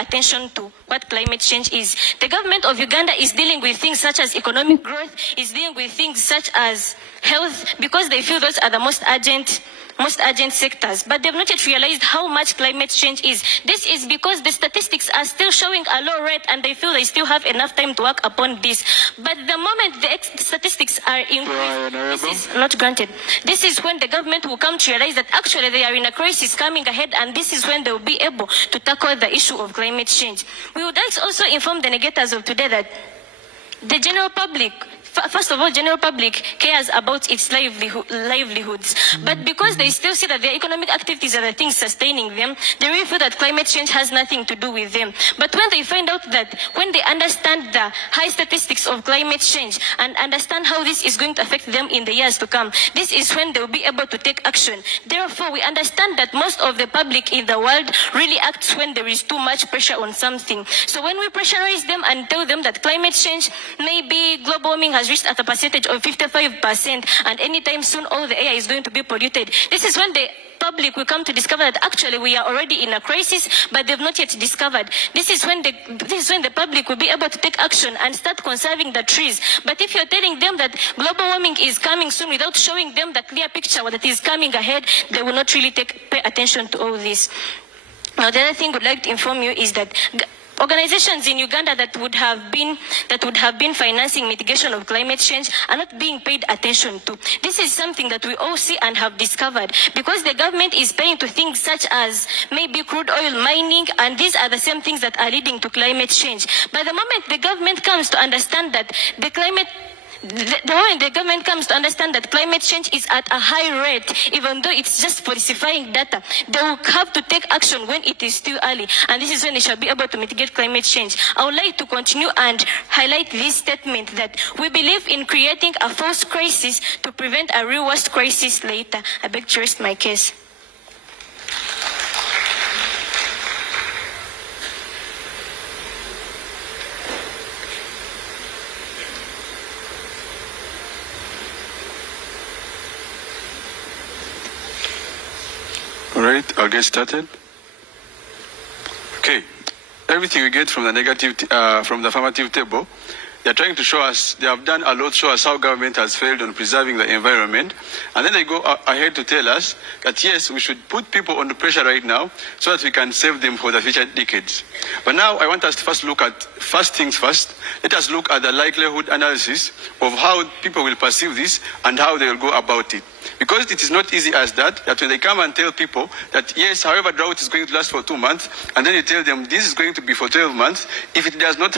attention to what climate change is. The government of Uganda is dealing with things such as economic growth, is dealing with things such as health, because they feel those are the most urgent sectors, but they've not yet realized how much climate change is. This is because the statistics are still showing a low rate and they feel they still have enough time to work upon this. But the moment the statistics are increased, this is not granted. This is when the government will come to realize that actually they are in a crisis coming ahead, and this is when they will be able to tackle the issue of climate change. We would like to also inform the negators of today that the general public, first of all, general public cares about its livelihoods. But because they still see that their economic activities are the things sustaining them, they really feel that climate change has nothing to do with them. But when they find out that, when they understand the high statistics of climate change and understand how this is going to affect them in the years to come, this is when they will be able to take action. Therefore, we understand that most of the public in the world really acts when there is too much pressure on something. So when we pressurize them and tell them that climate change, maybe global warming has reached at a percentage of 55%, and anytime soon all the air is going to be polluted, this is when the public will come to discover that actually we are already in a crisis, but they've not yet discovered. This is when the public will be able to take action and start conserving the trees. But if you're telling them that global warming is coming soon without showing them the clear picture that is coming ahead, they will not really pay attention to all this. Now, the other thing we'd like to inform you is that organizations in Uganda that would have been financing mitigation of climate change are not being paid attention to. This is something that we all see and have discovered, because the government is paying to things such as maybe crude oil mining, and these are the same things that are leading to climate change. But the moment the government comes to understand that the moment the government comes to understand that climate change is at a high rate, even though it's just falsifying data, they will have to take action when it is still early, and this is when they shall be able to mitigate climate change. I would like to continue and highlight this statement that we believe in creating a false crisis to prevent a real worst crisis later. I beg to rest my case. All right, I'll get started. Okay, everything we get from the negative, from the affirmative table, they're trying to show us, they have done a lot to show us how government has failed on preserving the environment. And then they go ahead to tell us that yes, we should put people under pressure right now so that we can save them for the future decades. But now I want us to first look at, first things first, let us look at the likelihood analysis of how people will perceive this and how they will go about it. Because it is not easy as that when they come and tell people that yes, however, drought is going to last for 2 months, and then you tell them this is going to be for 12 months, if it does not